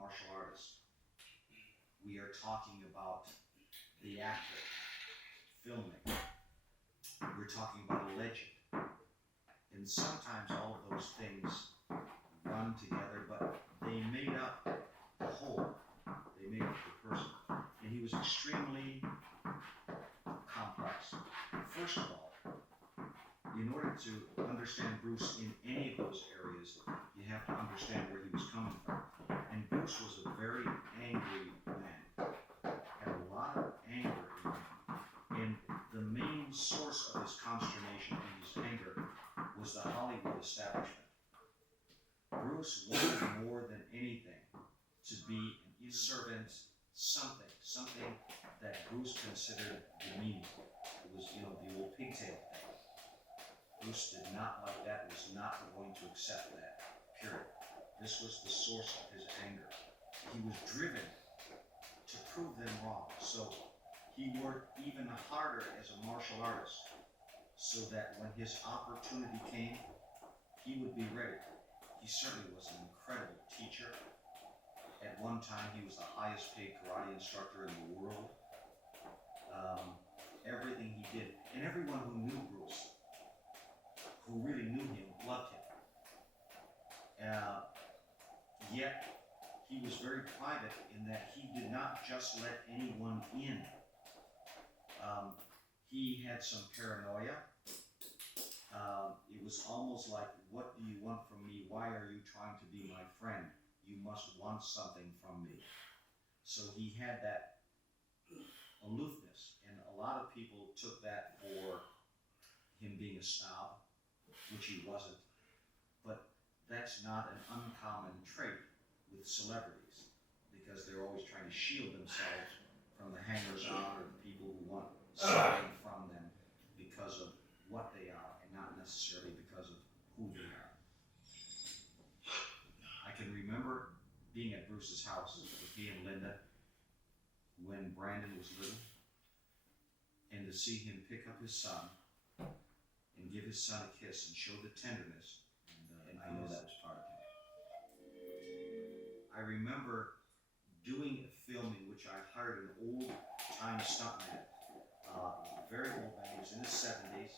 martial artist. We are talking about the actor, filmmaker. We're talking about a legend. And sometimes all of those things run together, but they made up the whole. They made up the person. And he was extremely complex. First of all, in order to understand Bruce in any of those areas, you have to understand where he was coming from. And Bruce was a very angry man, had a lot of anger in him. And the main source of his consternation and his anger was the Hollywood establishment. Bruce wanted more than anything to be a servant, something that Bruce considered demeaning. It was, the old pigtail thing. Bruce did not like that, was not going to accept that, period. This was the source of his anger. He was driven to prove them wrong. So he worked even harder as a martial artist so that when his opportunity came, he would be ready. He certainly was an incredible teacher. At one time, he was the highest paid karate instructor in the world. Everything he did, and everyone who knew Bruce, who really knew him, loved him. Yet, he was very private in that he did not just let anyone in. He had some paranoia. It was almost like, what do you want from me? Why are you trying to be my friend? You must want something from me. So he had that aloofness, and a lot of people took that for him being a snob, which he wasn't. But that's not an uncommon trait with celebrities, because they're always trying to shield themselves from the hangers-on or the people who want something from them because of what they are, and not necessarily because of who they are. I can remember being at Bruce's house with he and Linda when Brandon was little, and to see him pick up his son and give his son a kiss and show the tenderness, and I know that was part of him. I remember doing a film in which I hired an old-time stuntman, very old man, he was in his 70s,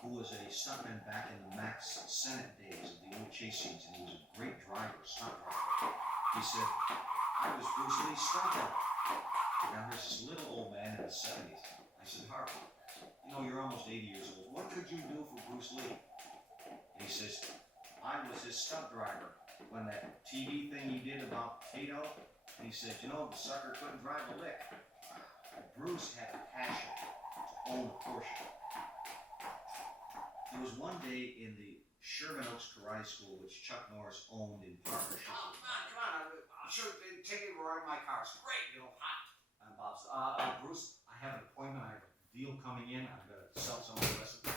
who was a stuntman back in the Max Sennett days of the old chase scenes, and he was a great driver, stunt driver. He said, I was Bruce Lee's stuntman. Now here's this little old man in his 70s. I said, Harvey, you're almost 80 years old. What could you do for Bruce Lee? And he says, I was his stunt driver when that TV thing he did about Kato. And he said, the sucker couldn't drive a lick. Bruce had a passion to own a Porsche. There was one day in the Sherman Oaks Karate School, which Chuck Norris owned in partnership with... Come on, I'm sure they take it right in my car. It's great, hot. And Bob said, Bruce, I have an appointment. I have a deal coming in. I'm going to sell some of the rest of it.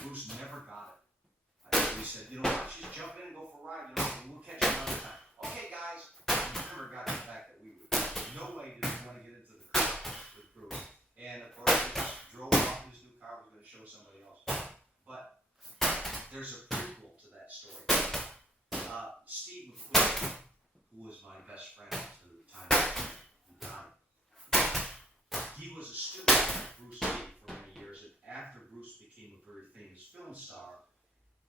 Bruce never got it. He said, just jump in and go for a ride. We'll catch you another time. Okay, guys. He never got the fact that we would. No way did he want to get into the car with Bruce. And of course, he just drove off his new car. Was going to show somebody else. But there's a prequel to that story. Steve McQueen, who was my best friend to the time he died, he was a student of Bruce Lee for many years, and after Bruce became a very famous film star,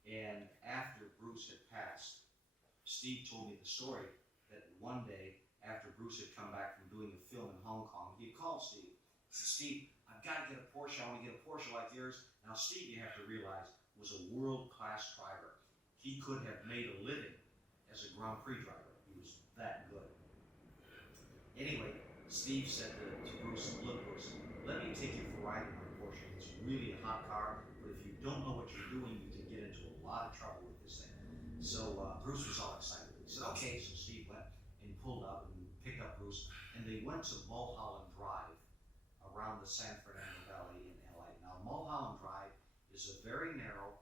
and after Bruce had passed, Steve told me the story that one day, after Bruce had come back from doing a film in Hong Kong, he called Steve. He said, Steve, I've got to get a Porsche. I want to get a Porsche like yours. Now, Steve, you have to realize, was a world-class driver. He could have made a living as a Grand Prix driver. He was that good. Anyway, Steve said to Bruce, look, Bruce, let me take you for a ride in my Porsche. It's really a hot car, but if you don't know what you're doing, you can get into a lot of trouble with this thing. So Bruce was all excited. He said, okay, so Steve went and pulled up and picked up Bruce, and they went to Mulholland Drive around the San Fernando Valley in LA. Now, Mulholland Drive is a very narrow,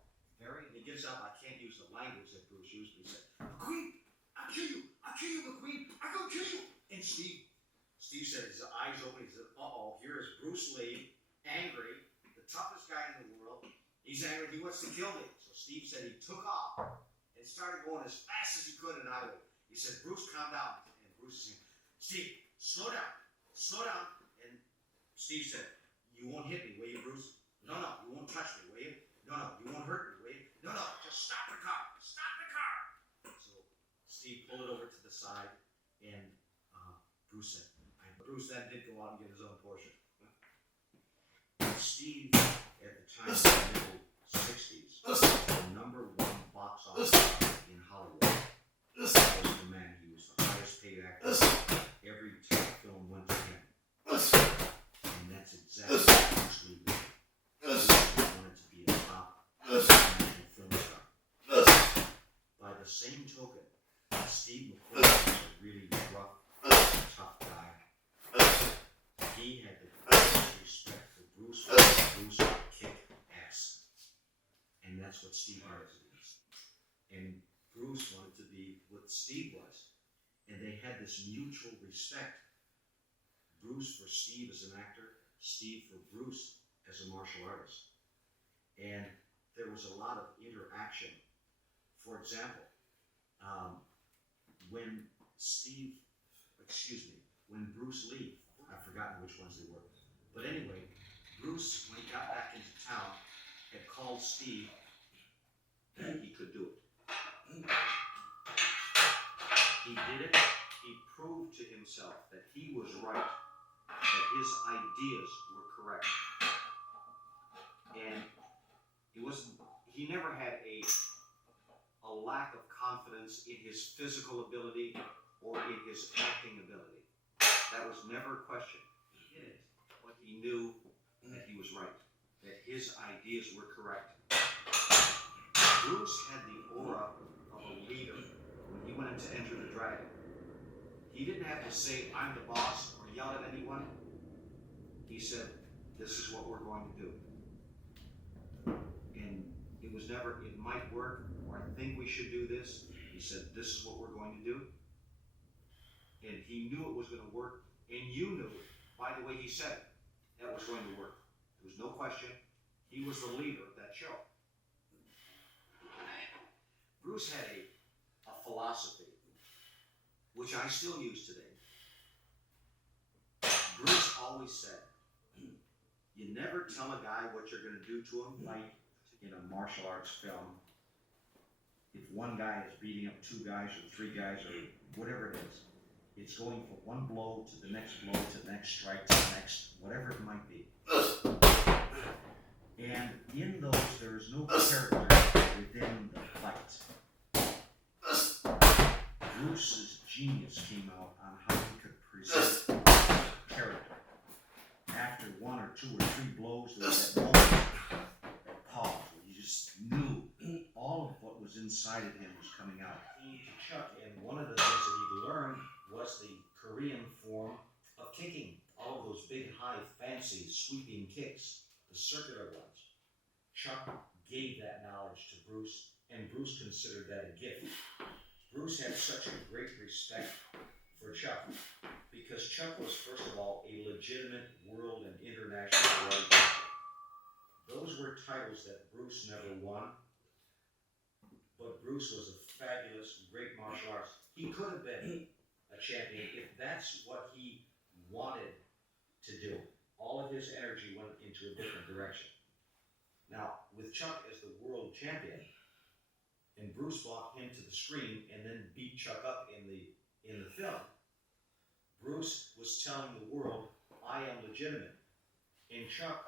he gets out, I can't use the language that Bruce used, but he said, McQueen, I'll kill you, McQueen, I'm gonna kill you. And Steve said, his eyes open, he said, here is Bruce Lee, angry, the toughest guy in the world. He's angry, he wants to kill me. So Steve said he took off and started going as fast as he could in the highway. He said, Bruce, calm down. And Bruce is saying, Steve, slow down. Slow down. And Steve said, you won't hit me, will you, Bruce? No, you won't touch me, will you? No, you won't hurt me, will you? No, just stop the car. Stop the car. So Steve pulled it over to the side, and Bruce said, Bruce then did go out and get his own Porsche. Steve, at the time, in the middle 60s, the #1 box office in Hollywood. He was the man. He was the highest paid actor. Every top film went to him. And that's exactly what Bruce Lee did. He wanted to be a top international film star. By the same token, Steve McQueen was a really rough, tough guy. He had the greatest respect for Bruce because Bruce would kick ass. And that's what Steve wanted to be. And Bruce wanted to be what Steve was. And they had this mutual respect. Bruce for Steve as an actor, Steve for Bruce as a martial artist. And there was a lot of interaction. For example, when Bruce Lee, I've forgotten which ones they were. But anyway, Bruce, when he got back into town, had called Steve that he could do it. He did it. He proved to himself that he was right, that his ideas were correct. And he never had a lack of confidence in his physical ability or in his acting ability. That was never questioned. He did it, but he knew that he was right, that his ideas were correct. Bruce had the aura of a leader when he went in to Enter the Dragon. He didn't have to say, I'm the boss, or yell at anyone. He said, this is what we're going to do. And it was never, it might work, or I think we should do this. He said, this is what we're going to do. And he knew it was going to work, and you knew it by the way he said it, that was going to work. There was no question. He was the leader of that show. Bruce had a philosophy, which I still use today. Bruce always said, you never tell a guy what you're going to do to him, like in a martial arts film. If one guy is beating up 2 guys or 3 guys or whatever it is, it's going from one blow to the next blow to the next strike to the next, whatever it might be. And in those, there is no character within the fight. Bruce's genius came out on how he could present character. After 1 or 2 or 3 blows, there was that moment, that pause, where you just knew all of what was inside of him was coming out. Chuck, and one of the things that he learned was the Korean form of kicking. All of those big, high, fancy, sweeping kicks, the circular ones. Chuck gave that knowledge to Bruce, and Bruce considered that a gift. Bruce had such a great respect for Chuck, because Chuck was, first of all, a legitimate world and international karate champion. Those were titles that Bruce never won, but Bruce was a fabulous, great martial artist. He could have been a champion if that's what he wanted to do. All of his energy went into a different direction. Now, with Chuck as the world champion, and Bruce brought him to the screen and then beat Chuck up in the film, Bruce was telling the world, I am legitimate. And Chuck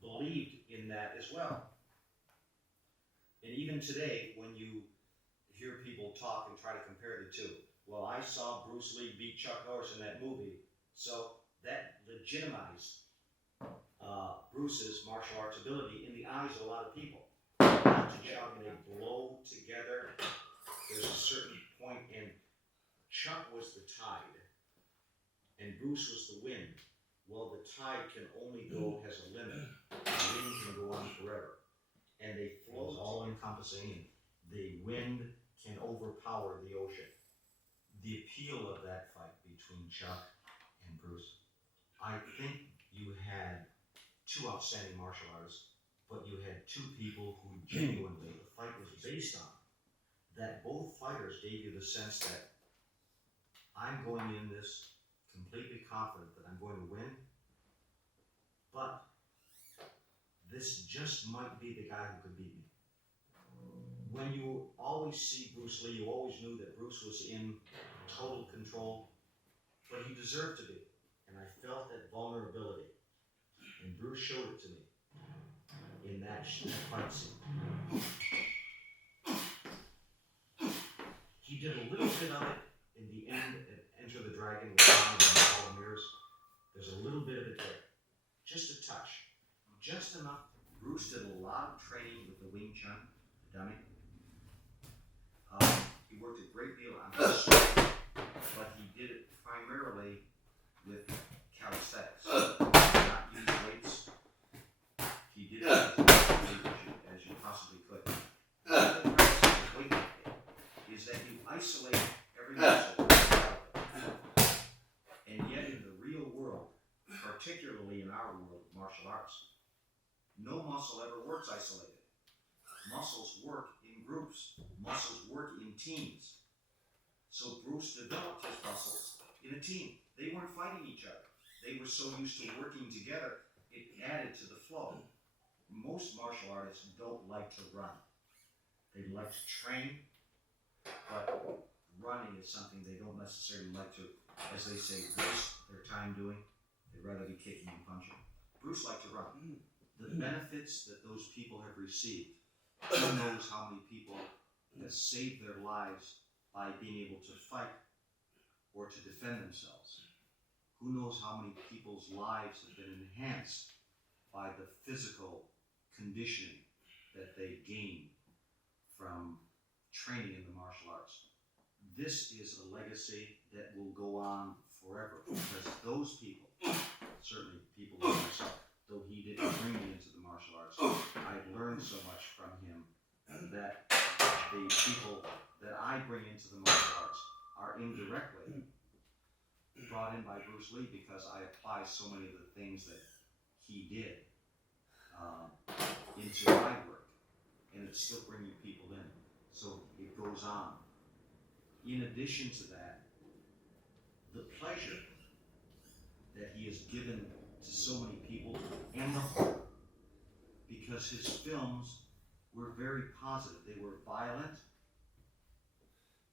believed in that as well. And even today, when you hear people talk and try to compare the two, well, I saw Bruce Lee beat Chuck Norris in that movie, so that legitimized Bruce's martial arts ability in the eyes of a lot of people. Not to Chuck, and they blow together. There's a certain point, and Chuck was the tide, and Bruce was the wind. Well, the tide can only go, has a limit. The wind can go on forever. And they flow all-encompassing. The wind can overpower the ocean. The appeal of that fight between Chuck and Bruce, I think you had 2 outstanding martial artists, but you had 2 people who genuinely the fight was based on. That both fighters gave you the sense that I'm going in this completely confident that I'm going to win, but this just might be the guy who could beat me. When you always see Bruce Lee, you always knew that Bruce was in total control, but he deserved to be. And I felt that vulnerability, and Bruce showed it to me in that fight scene. He did a little bit of it in the end at Enter the Dragon with Ronald and all the mirrors. There's a little bit of it there. Just a touch. Just enough. Bruce did a lot of training with the Wing Chun, the dummy. He worked a great deal on his strength, but he did it primarily with calisthenics. Not using weights. He did it as you possibly could. One of the principles of weightlifting is that you isolate every muscle, and yet in the real world, particularly in our world of martial arts, no muscle ever works isolated. Muscles work in groups. Muscles work in teams. So Bruce developed his muscles in a team. They weren't fighting each other. They were so used to working together, it added to the flow. Most martial artists don't like to run. They like to train, but running is something they don't necessarily like to, as they say, waste their time doing. They'd rather be kicking and punching. Bruce liked to run. The benefits that those people have received, who knows how many people have saved their lives by being able to fight or to defend themselves. Who knows how many people's lives have been enhanced by the physical conditioning that they gain from training in the martial arts. This is a legacy that will go on forever, because those people, certainly people like myself, though he didn't bring me into the martial arts, I've learned so much from him that the people that I bring into the martial arts are indirectly brought in by Bruce Lee, because I apply so many of the things that he did into my work, and it's still bringing people in. So it goes on. In addition to that, the pleasure that he has given to so many people, and the hope, because his films were very positive. They were violent,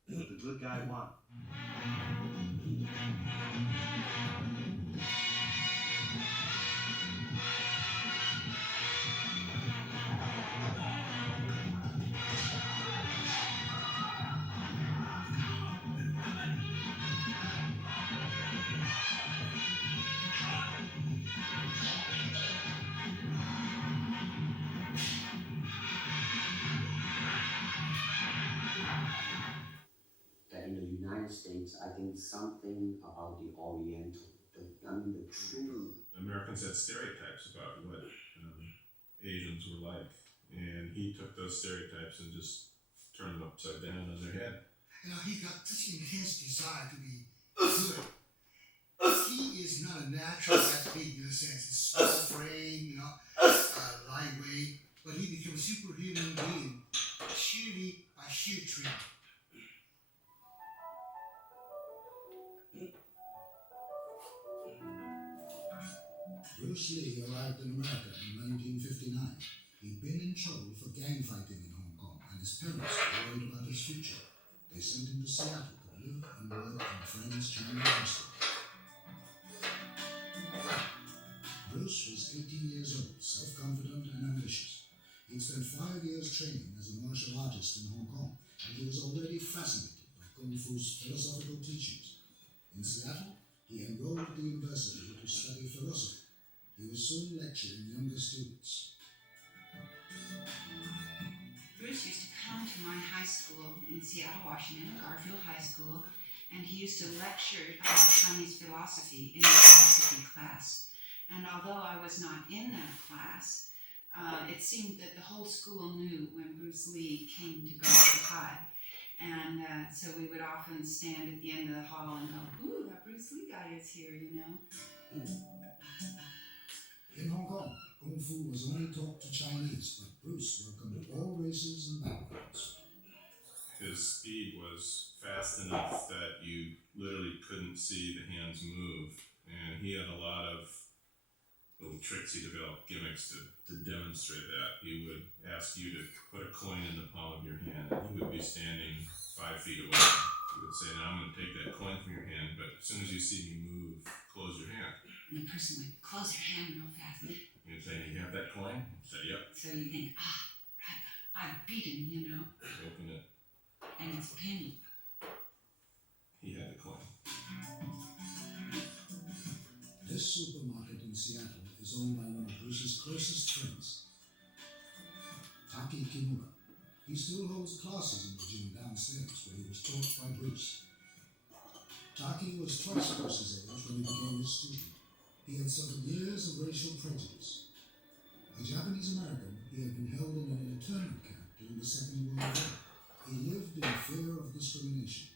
but the good guy won. That in the United States, I think something about the Oriental, the true. Americans had stereotypes about what Asians were like, and he took those stereotypes and just turned them upside down on their head. He got this intense desire to be good. He is not a natural athlete in a sense. It's small frame, lightweight, but he became a superhuman being sheerly by sheer training. Bruce Lee arrived in America in 1959. He'd been in trouble for gang fighting in Hong Kong, and his parents were worried about his future. They sent him to Seattle to live and work in a friend's Chinese restaurant. Bruce was 18 years old, self-confident and ambitious. He'd spent 5 years training as a martial artist in Hong Kong, and he was already fascinated by Kung Fu's philosophical teachings. In Seattle, he enrolled at the university to study philosophy. He was soon lecturing younger students. Bruce used to come to my high school in Seattle, Washington, Garfield High School, and he used to lecture about Chinese philosophy in the philosophy class. And although I was not in that class, it seemed that the whole school knew when Bruce Lee came to Garfield High. And so we would often stand at the end of the hall and go, "Ooh, that Bruce Lee guy is here, you know." In Hong Kong, Kung Fu was only taught to Chinese, but Bruce welcomed all races and backgrounds. his speed was fast enough that you literally couldn't see the hands move. And he had a lot of little tricks he developed, gimmicks to demonstrate that. He would ask you to put a coin in the palm of your hand, and he would be standing 5 feet away. He would say, now I'm going to take that coin from your hand, but as soon as you see me move, close your hand. And the person would close their hand real fast. You'd say, you have that coin? I'd say, yep. So you think, right, I've beaten, you know. Open it. And it's a penny. He had the coin. This supermarket in Seattle is owned by one of Bruce's closest friends, Taki Kimura. He still holds classes in the gym downstairs where he was taught by Bruce. Taki was twice Bruce's age when he became his student. He had suffered years of racial prejudice. A Japanese American, he had been held in an internment camp during the Second World War. He lived in fear of discrimination.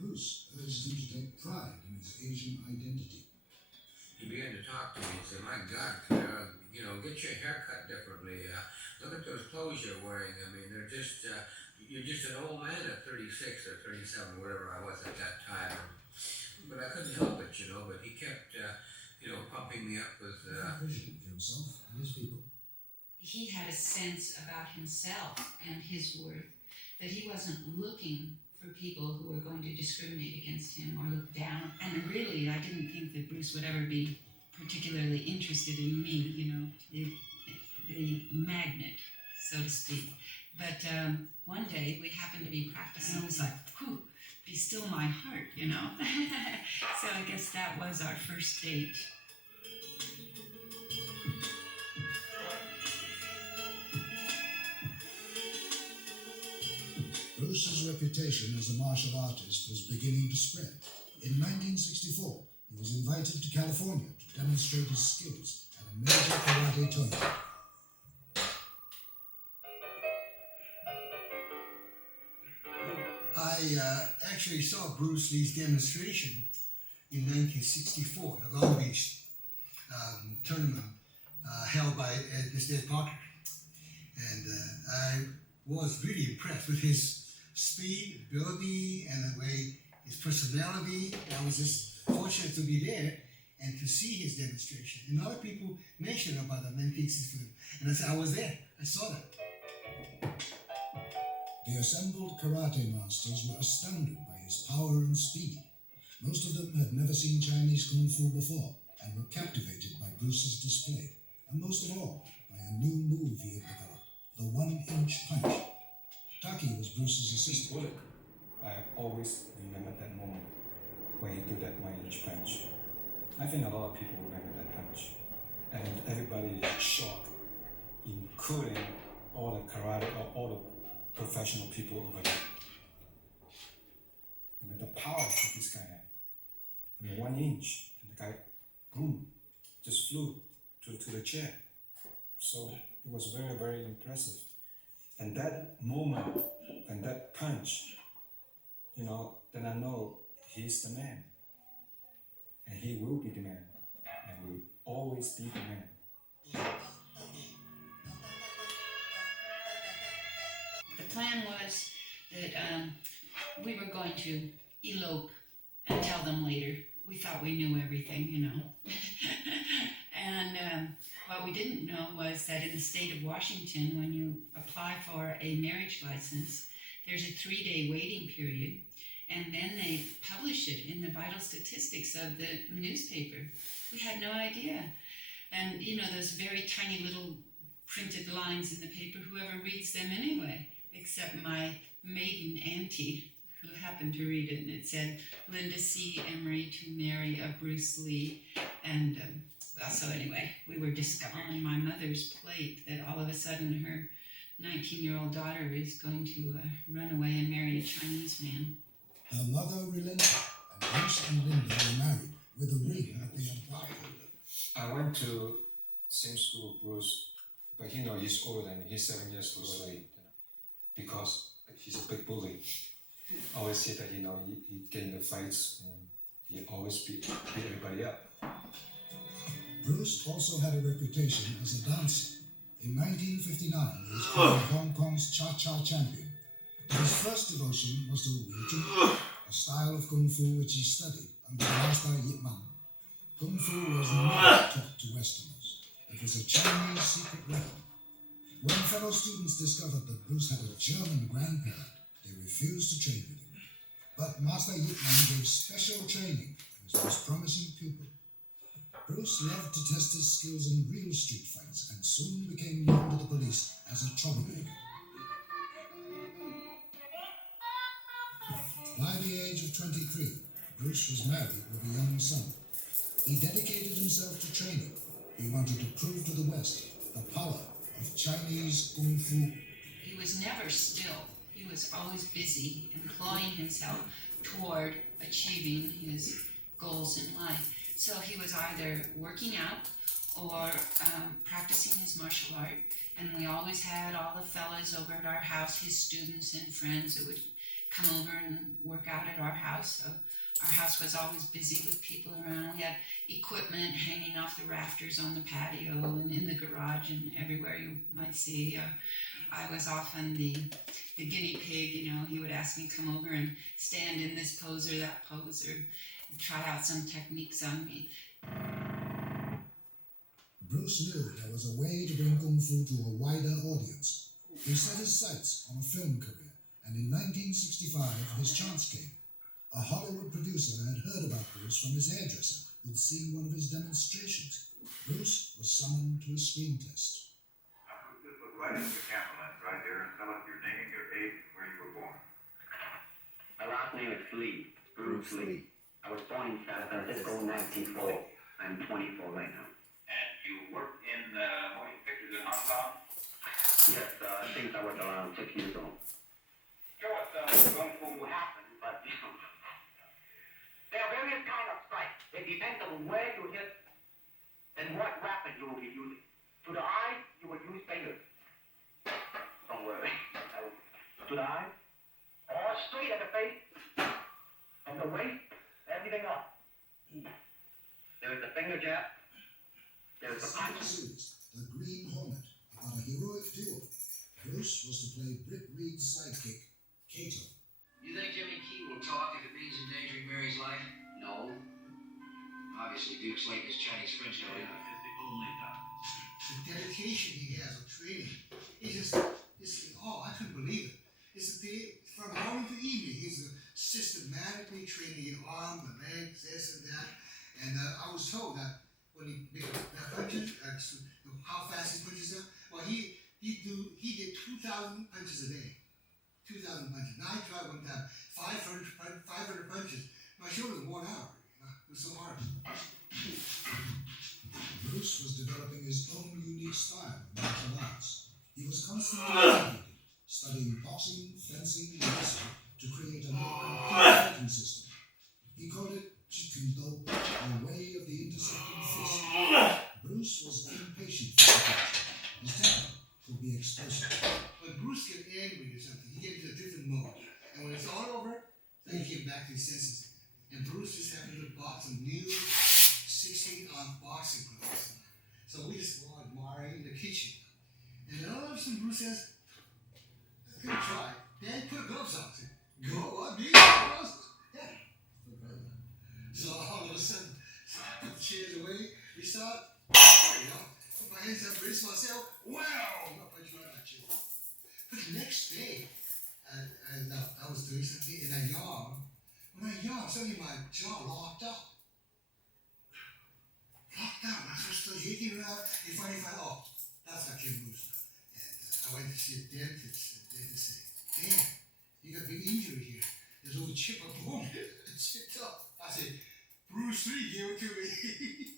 Bruce urged him to take pride in his Asian identity. He began to talk to me and said, my God, get your hair cut differently. Look at those clothes you're wearing. I mean, they're just, you're just an old man at 36 or 37, whatever I was at that time. But I couldn't help it, but he kept, pumping me up with... vision for himself and his people. He had a sense about himself and his worth that he wasn't looking for people who were going to discriminate against him or look down. And really, I didn't think that Bruce would ever be particularly interested in me, the magnet, so to speak. But one day we happened to be practicing. I was like, whew, be still my heart, So I guess that was our first date. Bruce's reputation as a martial artist was beginning to spread. In 1964, he was invited to California to demonstrate his skills at a major karate tournament. I actually saw Bruce Lee's demonstration in 1964, the Long Beach tournament held by Mr. Parker. And I was really impressed with his speed, ability, and the way his personality. I was just fortunate to be there and to see his demonstration. And a lot of people mentioned about the 1964 film. And I said, I was there. I saw that. The assembled karate masters were astounded by his power and speed. Most of them had never seen Chinese kung fu before and were captivated by Bruce's display, and most of all by a new move he had developed, the 1-inch punch. Taki was Bruce's assistant. I always remember that moment when he did that 1-inch punch. I think a lot of people remember that punch, and everybody is shocked, including all the karate or all the professional people over there. I mean, the power that this guy had. I mean, 1 inch, and the guy, boom, just flew to the chair. So it was very, very impressive. And that moment, and that punch, then I know he's the man. And he will be the man, and will always be the man. The plan was that we were going to elope and tell them later. We thought we knew everything, And what we didn't know was that in the state of Washington, when you apply for a marriage license, there's a 3-day waiting period, and then they publish it in the vital statistics of the newspaper. We had no idea. And, those very tiny little printed lines in the paper, whoever reads them anyway, except my maiden auntie, who happened to read it, and it said, Linda C. Emery to marry a Bruce Lee. And so anyway, we were discovering my mother's plate that all of a sudden her 19-year-old daughter is going to run away and marry a Chinese man. Her mother relented, and Bruce and Linda were married with a ring at the empire. I went to same school with Bruce, but he's older than me. He's 7 years older than me, because he's a big bully. I always say that, he get in the fights and he always beat everybody up. Bruce also had a reputation as a dancer. In 1959, he was crowned Hong Kong's Cha-Cha champion. His first devotion was to Wing Chun, a style of Kung Fu which he studied under Master Yip Man. Kung Fu was never taught to Westerners. It was a Chinese secret weapon. When fellow students discovered that Bruce had a German grandparent, they refused to train with him. But Master Yip Man gave special training to his most promising pupil. Bruce loved to test his skills in real street fights and soon became known to the police as a troublemaker. By the age of 23, Bruce was married with a young son. He dedicated himself to training. He wanted to prove to the West the power of Chinese Kung Fu. He was never still. He was always busy, employing himself toward achieving his goals in life. So he was either working out or practicing his martial art. And we always had all the fellas over at our house, his students and friends that would come over and work out at our house. So our house was always busy with people around. We had equipment hanging off the rafters on the patio and in the garage and everywhere you might see. I was often the guinea pig, you know. He would ask me to come over and stand in this pose or that pose or try out some techniques on me. Bruce knew there was a way to bring Kung Fu to a wider audience. He set his sights on a film career, and in 1965 his chance came. A Hollywood producer had heard about Bruce from his hairdresser, who'd seen one of his demonstrations. Bruce was summoned to a screen test. Just look right into the camera lens right there and tell us your name, your age, and where you were born. My last name is Lee, Bruce Lee. I was born in San Francisco in 1940. I'm 24 right now. And you worked in motion pictures in Hong Kong? Yes, since I was around 6 years old. Show us Kung Fu. What happened, but there are various kinds of strikes. It depends on where you hit and what weapon you will be using. To the eye, you will use fingers. Don't worry. To the eye, or straight at the face, from the waist, everything up. There is the finger jab. There is the punch. Series, The Green Hornet, about a heroic duel. Bruce was to play Britt Reed's sidekick, Kato. You think Jimmy Key will talk if it means endangering Mary's life? No. Obviously, Duke's like his Chinese French guy. It's the only time. The dedication he has of training, it's I couldn't believe it. It's from morning to evening, he's systematically training the arm, the legs, this and that. And I was told that when he made that punches, how fast he punches them. Well, he did 2,000 punches a day. 2,000 punches. Now I tried one time 500 punches. My shoulder was worn out. It was so hard. Bruce was developing his own unique style of martial arts. He was constantly educated, studying boxing, fencing, and wrestling to create a more complete fighting system. He called it Jiu-Jitsu, the way of the intersecting fist. Bruce was impatient for perfection. His temper could be explosive. When Bruce get angry or something, he gets into a different mode. And when it's all over, then he came back to his senses again. And Bruce just happened to box some new 16-ounce boxing gloves. So we just were admiring in the kitchen. And then all of a sudden Bruce says, "Let's give it a try." Dad, put gloves on. I said, "Go on, me, gloves." Yeah. So all of a sudden, I put the chairs away. We start, put my hands up, brace myself. Wow! I punch right at you. But the next day, I was doing something and I yawned. When I yawned, suddenly my jaw locked up. Locked up. I started shaking around and finally found, oh, that's not Jim Bruce. And I went to see a dentist. The dentist said, "Dan, you got a big injury here. There's a little chip up the bone." It chipped up. I said, "Bruce Lee gave it to me."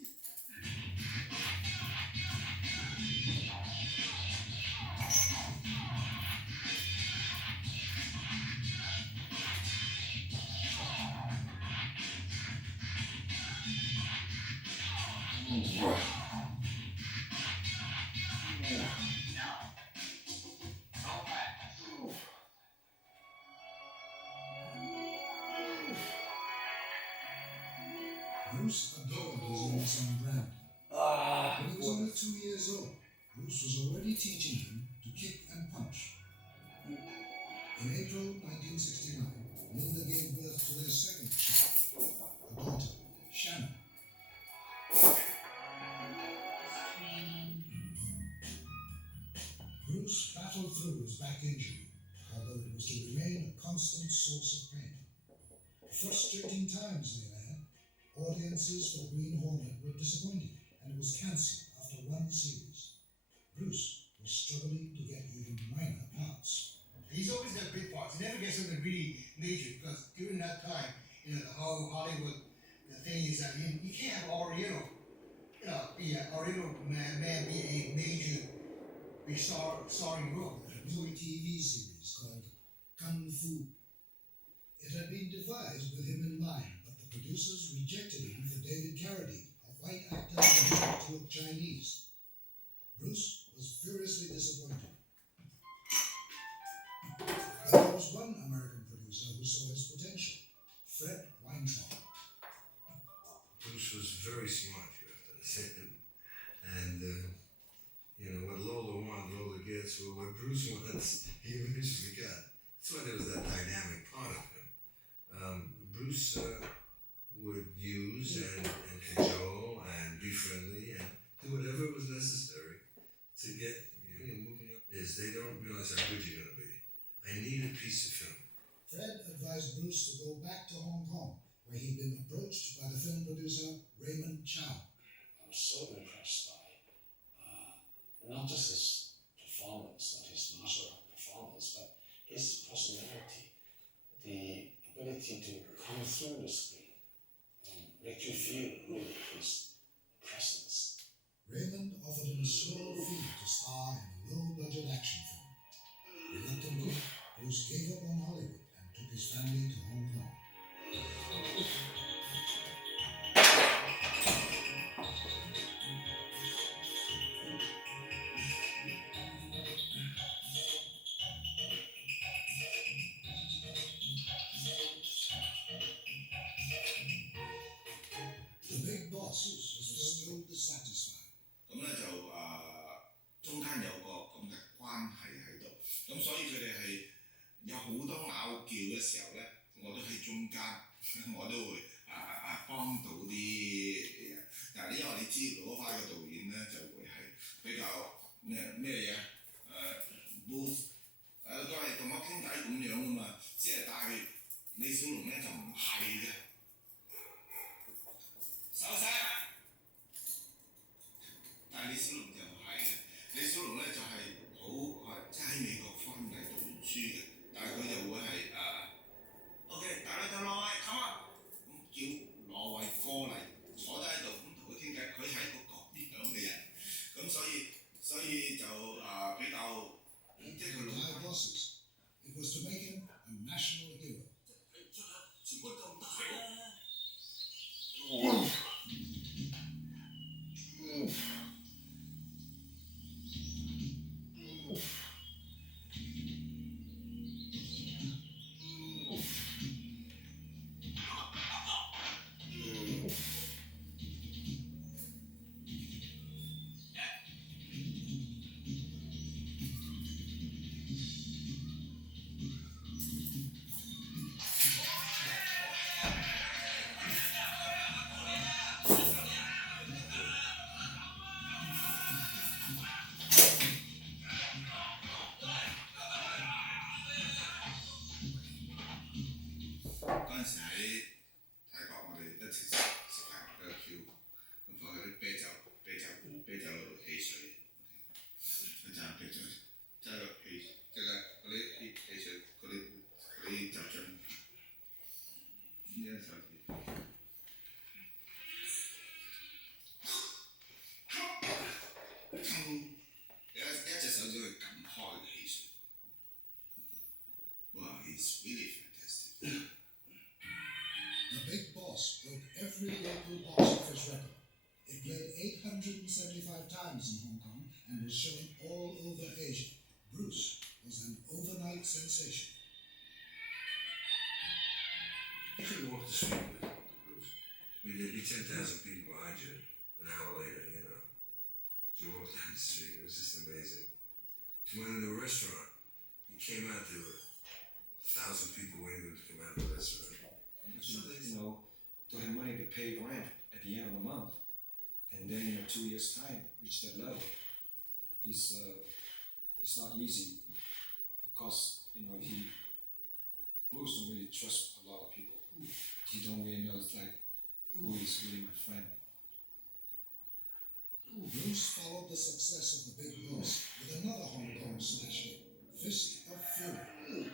Bruce adored his young son Brandon. When he was only 2 years old, Bruce was already teaching him to kick and punch. In April 1969, Linda gave birth to their second child, a daughter, Shannon. Bruce battled through his back injury, although it was to remain a constant source of pain. Frustrating times they had. Audiences for Green Hornet were disappointed, and it was cancelled after one series. Bruce was struggling to get even minor parts. He's always got big parts. He never gets something really major because during that time, the whole Hollywood, the thing is that you can't have Oriental, be an Oriental man be a major, be starring role. There was a TV series called Kung Fu. It had been devised with him in mind, but the producers rejected him for David Carradine, a white actor who wanted to look Chinese. Bruce was furiously disappointed. But there was one American producer who saw his potential, Fred Weintraub. Bruce was very smart, you have to say. And, what Lola wanted, Lola gets. Well, what Bruce wants, he eventually got. That's why there was that dynamic part of him. Bruce would use and cajole and be friendly and do whatever was necessary to get moving up. They don't realize how good you're going to be. I need a piece of film. Fred advised Bruce to go back to Hong Kong, where he'd been approached by the film producer Raymond Chow. I was so impressed by not just his performance, not his martial art performance, but his personality, the ability to come through the screen and make you feel really his presence. Raymond offered him a small fee to star in a low-budget action film. Reluctantly, Bruce gave up on Hollywood and took his family to Hong Kong. The Big Boss was still dissatisfied. 咁咧就中間有個咁嘅關係喺度，咁所以佢哋係有好多拗撬嘅時候咧，我都喺中間，我都會幫到啲嘢。但係因為你知攞翻個導演咧就會係比較咩嘢冇都係同我傾偈咁樣噶嘛，即係但係李小龍咧就唔係嘅。收聲！但係李小龍就唔係嘅，李小龍咧就係好即係喺美國翻嚟讀完書嘅，但係佢就會係OK， 大家等羅偉 come on， 咁叫羅偉過嚟坐低喺度咁同佢傾偈，佢係一個咁樣嘅人，咁所以就比較即係佢老。High bosses. It was to make him a national hero. 全部咁大啦。嗰陣時喺泰國，我哋一齊食飯喺度跳，咁放嗰啲啤酒嗰度汽水，佢就啤酒，即係嗰啲汽水嗰啲酒樽，呢一手指，一隻手指去撳開嘅汽水，哇 ，it's really fantastic。The Big Boss broke every local box office record. It played 875 times in Hong Kong and was shown all over Asia. Bruce was an overnight sensation. You could walk the street with Bruce. I mean, there'd be 10,000 people behind you an hour later, You walk down the street, it was just amazing. She went into a restaurant, he came out to her, 1,000 people waiting to come out of the restaurant. To have money to pay rent at the end of the month, and then in 2 years' time reach that level is it's not easy because Bruce don't really trust a lot of people. He don't really know who is really my friend. Bruce followed the success of the Big Boss with another Hong Kong smash hit, Fist of Fury.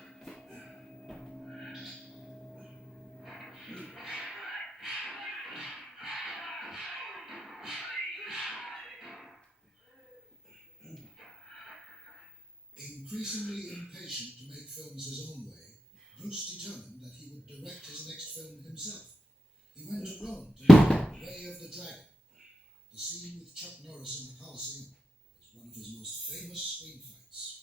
Increasingly impatient to make films his own way, Bruce determined that he would direct his next film himself. He went to Rome to make Way of the Dragon. The scene with Chuck Norris in the Colosseum is one of his most famous screen fights.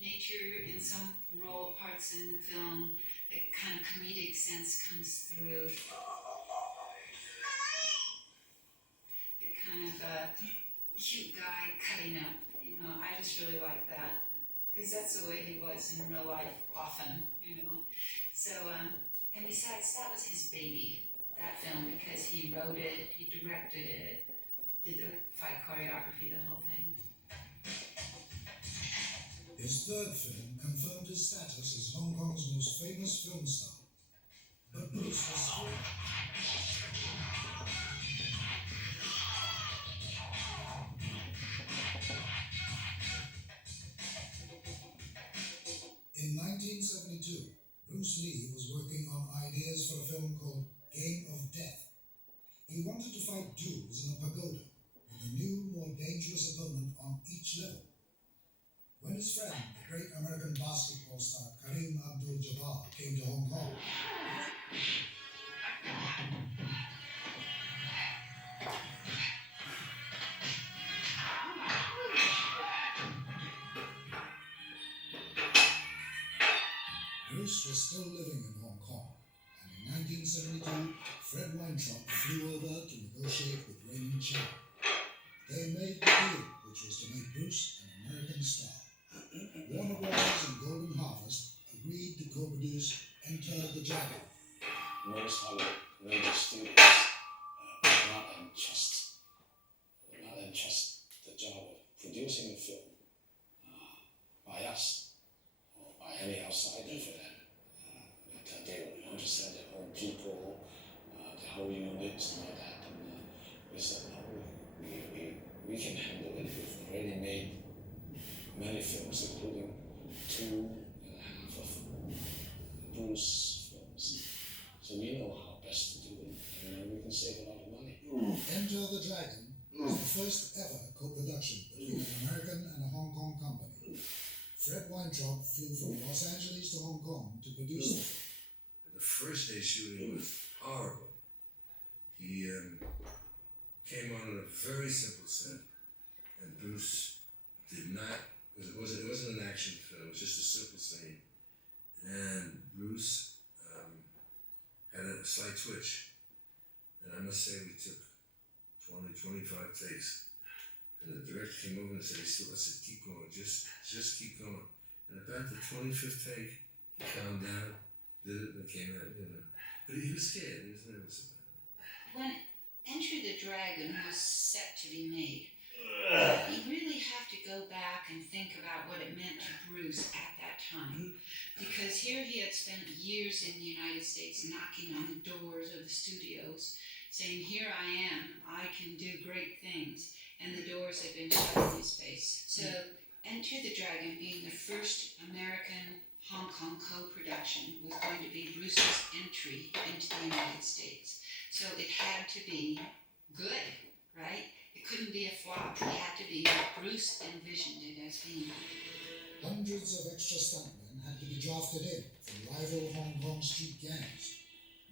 Nature in some role parts in the film, that kind of comedic sense comes through. The kind of cute guy cutting up, I just really like that because that's the way he was in real life often, So, and besides, that was his baby, that film, because he wrote it, he directed it, did the fight choreography, the whole thing. His third film confirmed his status as Hong Kong's most famous film star. But Bruce was thrilled. In 1972, Bruce Lee was working on ideas for a film called Game of Death. He wanted to fight duels in a pagoda with a new, more dangerous opponent on each level. When his friend, the great American basketball star Kareem Abdul-Jabbar, came to Hong Kong, Bruce was still living in Hong Kong, and in 1972, Fred Weintraub flew over to negotiate with Raymond Chow. They made the deal, which was to make Bruce an American star. Warner Bros. And Golden Harvest agreed to co-produce Enter the Dragon. Most Hollywood major studios will not entrust the job of producing a film by us or by any outsider for that. They will understand their own people, the whole units and all that. And we said, no, we can handle it. We've already made many films, including 2.5 of Bruce films. So we know how best to do it, and we can save a lot of money. Enter the Dragon was the first ever co-production between an American and a Hong Kong company. Fred Weintraub flew from Los Angeles to Hong Kong to produce the film. The first day shooting was horrible. He came on a very simple set, and Bruce did not. It wasn't an action film. It was just a simple scene, and Bruce had a slight twitch, and I must say we took 20, 25 takes, and the director came over and said, I said, keep going, just keep going. And about the 25th take, he calmed down, did it, and it came out, But he was scared. He was nervous about it. When Enter the Dragon was set to be made, you really have to go back and think about what it meant to Bruce at that time. Because here he had spent years in the United States knocking on the doors of the studios, saying, here I am, I can do great things. And the doors had been shut in his face. So Enter the Dragon, being the first American Hong Kong co-production, was going to be Bruce's entry into the United States. So it had to be good, right? It couldn't be a flop. It had to be what Bruce envisioned it as being. Hundreds of extra stuntmen had to be drafted in from rival Hong Kong street gangs.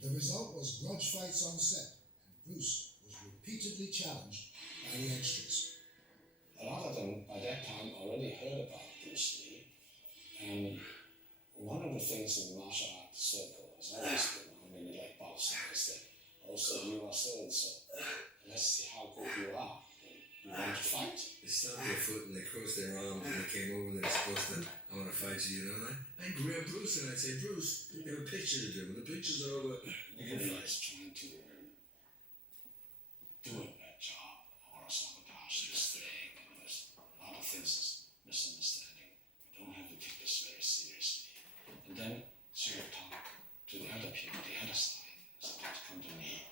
The result was grudge fights on set, and Bruce was repeatedly challenged by the extras. A lot of them by that time already heard about Bruce Lee, and one of the things in the martial arts circle has always been, I mean, like boxing, is that also you are so and so. Let's see how good you are. You want to fight? They stomped their foot and they crossed their arms and they came over and they were supposed to, I want to fight you, you know. I'd grab Bruce and I'd say, Bruce, you have a picture to do. When the picture's over, you can Nobody fight. is trying to do a bad job or sabotage this thing. And there's a lot of things is misunderstanding. You don't have to take this very seriously. And then sort of talk to the other people, the other side. Sometimes come to me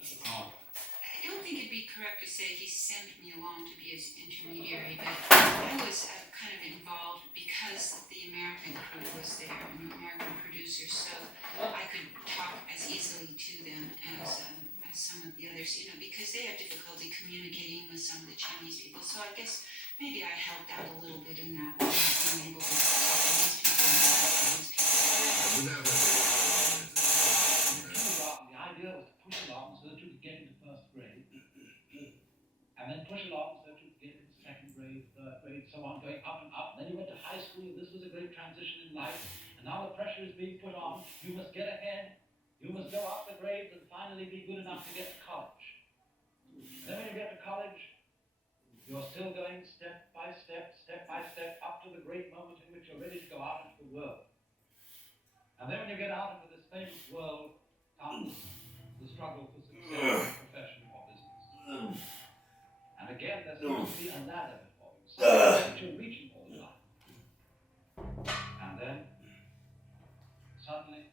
with a problem. I don't think it'd be correct to say he sent me along to be his intermediary, but I was kind of involved because the American crew was there and the American producers, so I could talk as easily to them as some of the others, you know, because they had difficulty communicating with some of the Chinese people. So I guess maybe I helped out a little bit in that way, being able to talk to these people and talk to these people. The idea was to push along so that you could get into first grade, and then push along so that you could get into second grade, third grade, so on, going up and up. And then you went to high school, and this was a great transition in life. And now the pressure is being put on. You must get ahead. You must go up the grades and finally be good enough to get to college. And then when you get to college, you're still going step by step, up to the great moment in which you're ready to go out into the world. And then when you get out into this famous world, comes the struggle for success in profession or business. And again, there's going to be a ladder before you, something that you're reaching all the time. And then, suddenly,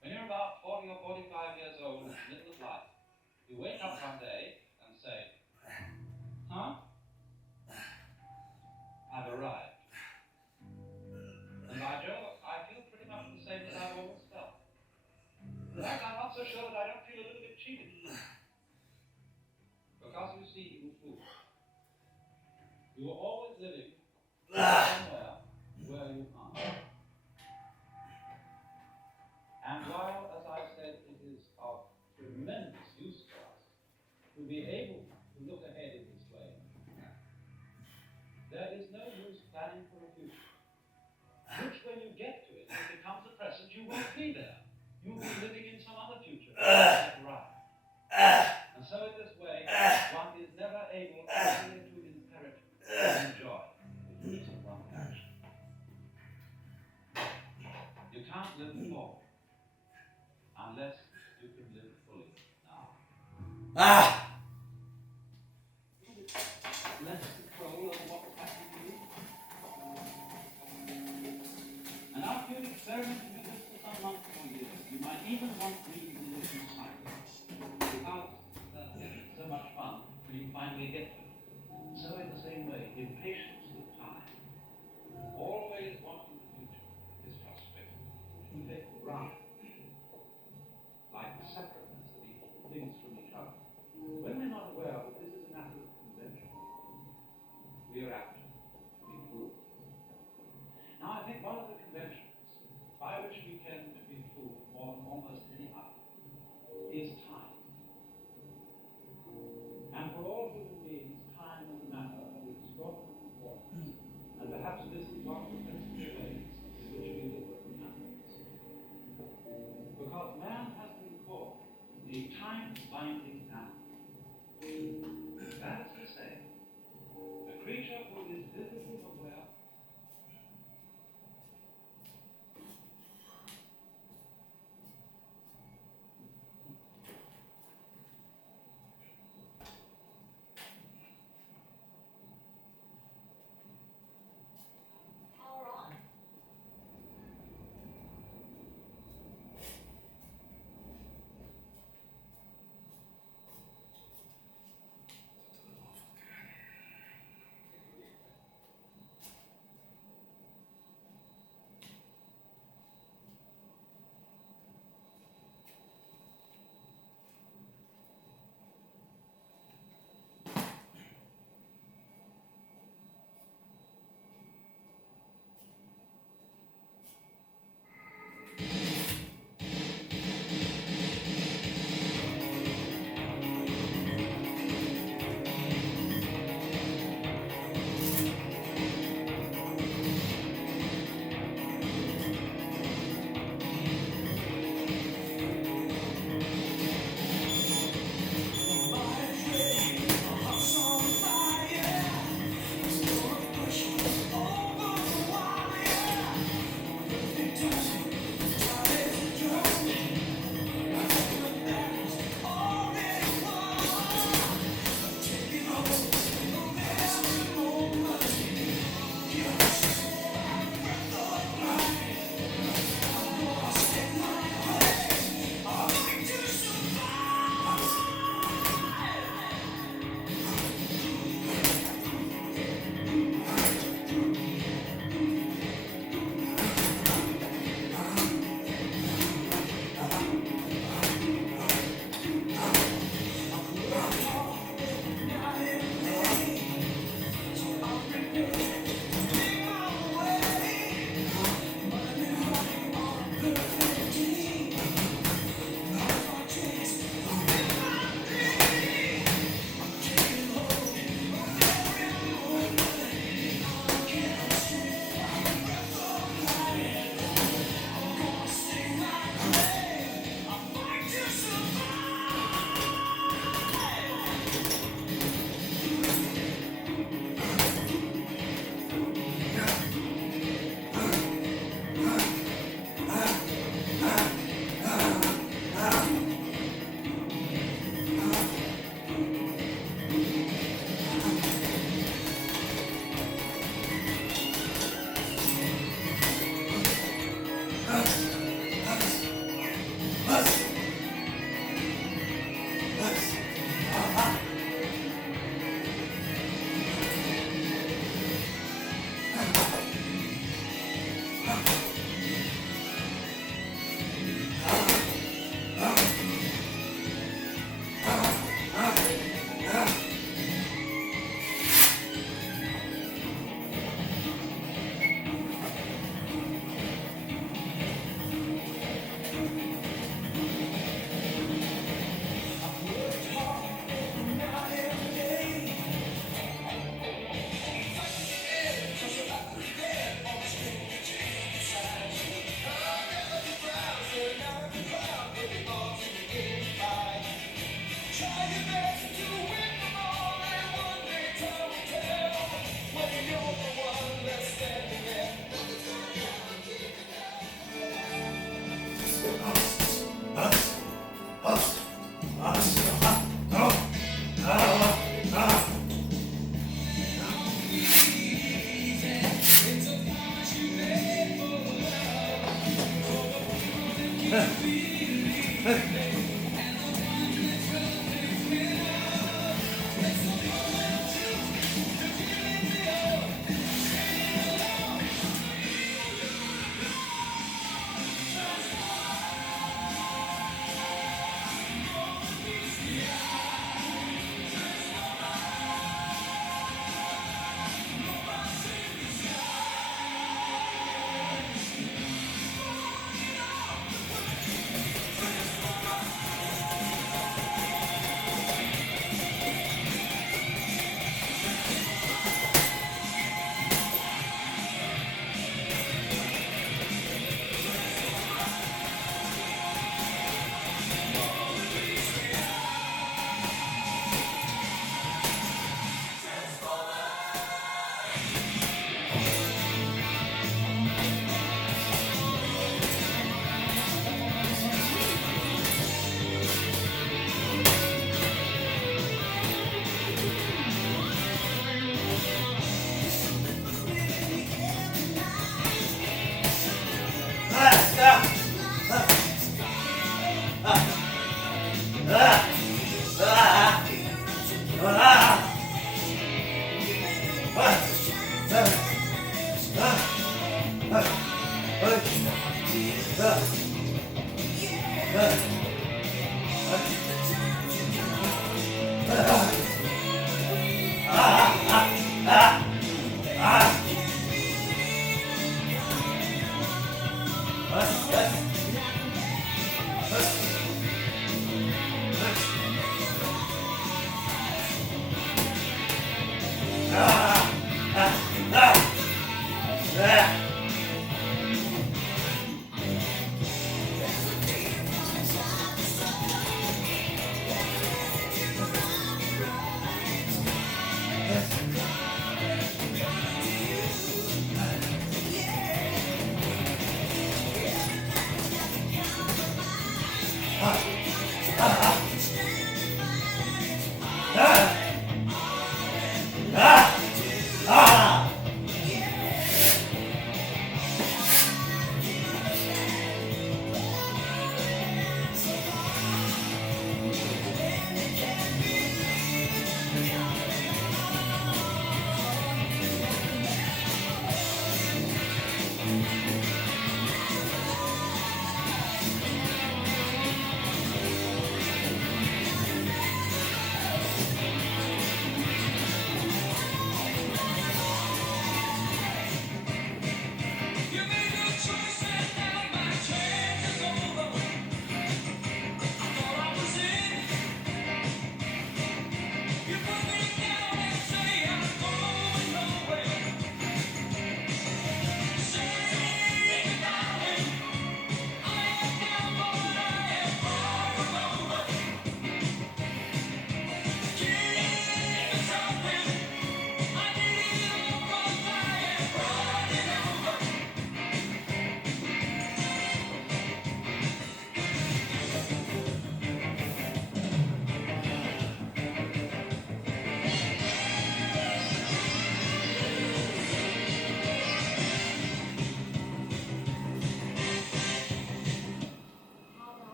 when you're about 40 or 45 years old, in the middle of life, you wake up one day and say, huh? I've arrived. And by Jove, I feel pretty much the same as I've always felt. In fact, I'm not so sure that I don't feel a little bit cheated. Because you see, you fool, you were always living somewhere where you aren't. And while, as I said, it is of tremendous use for us to be able to look ahead in this way, there is no use planning for a future, which when you get to it, when it becomes the present, you won't be there. You'll be living in some other future. Right. And so in this way, one is never able actually to inherit and enjoy the fruits of one's action. You can't live forward unless you can live fully now. Less control over what was happening to you. And after you've experimented with this for some months or years, you might even want to read the different cycles. Because it's so much fun when you finally get to it. So in the same way, impatience with time, always wanting the future, is frustrating. You take for granted, like the separateness of things from each other. When we're not aware that this is a matter of convention, we are apt to be fooled. Now I think one of the conventions by which we can be fooled more than almost any other is time. And for all human beings, time is a matter of extraordinary importance. And perhaps this is one of the principal ways in which we live in happiness. Because man has been called a time-binding animal. That is to say, a creature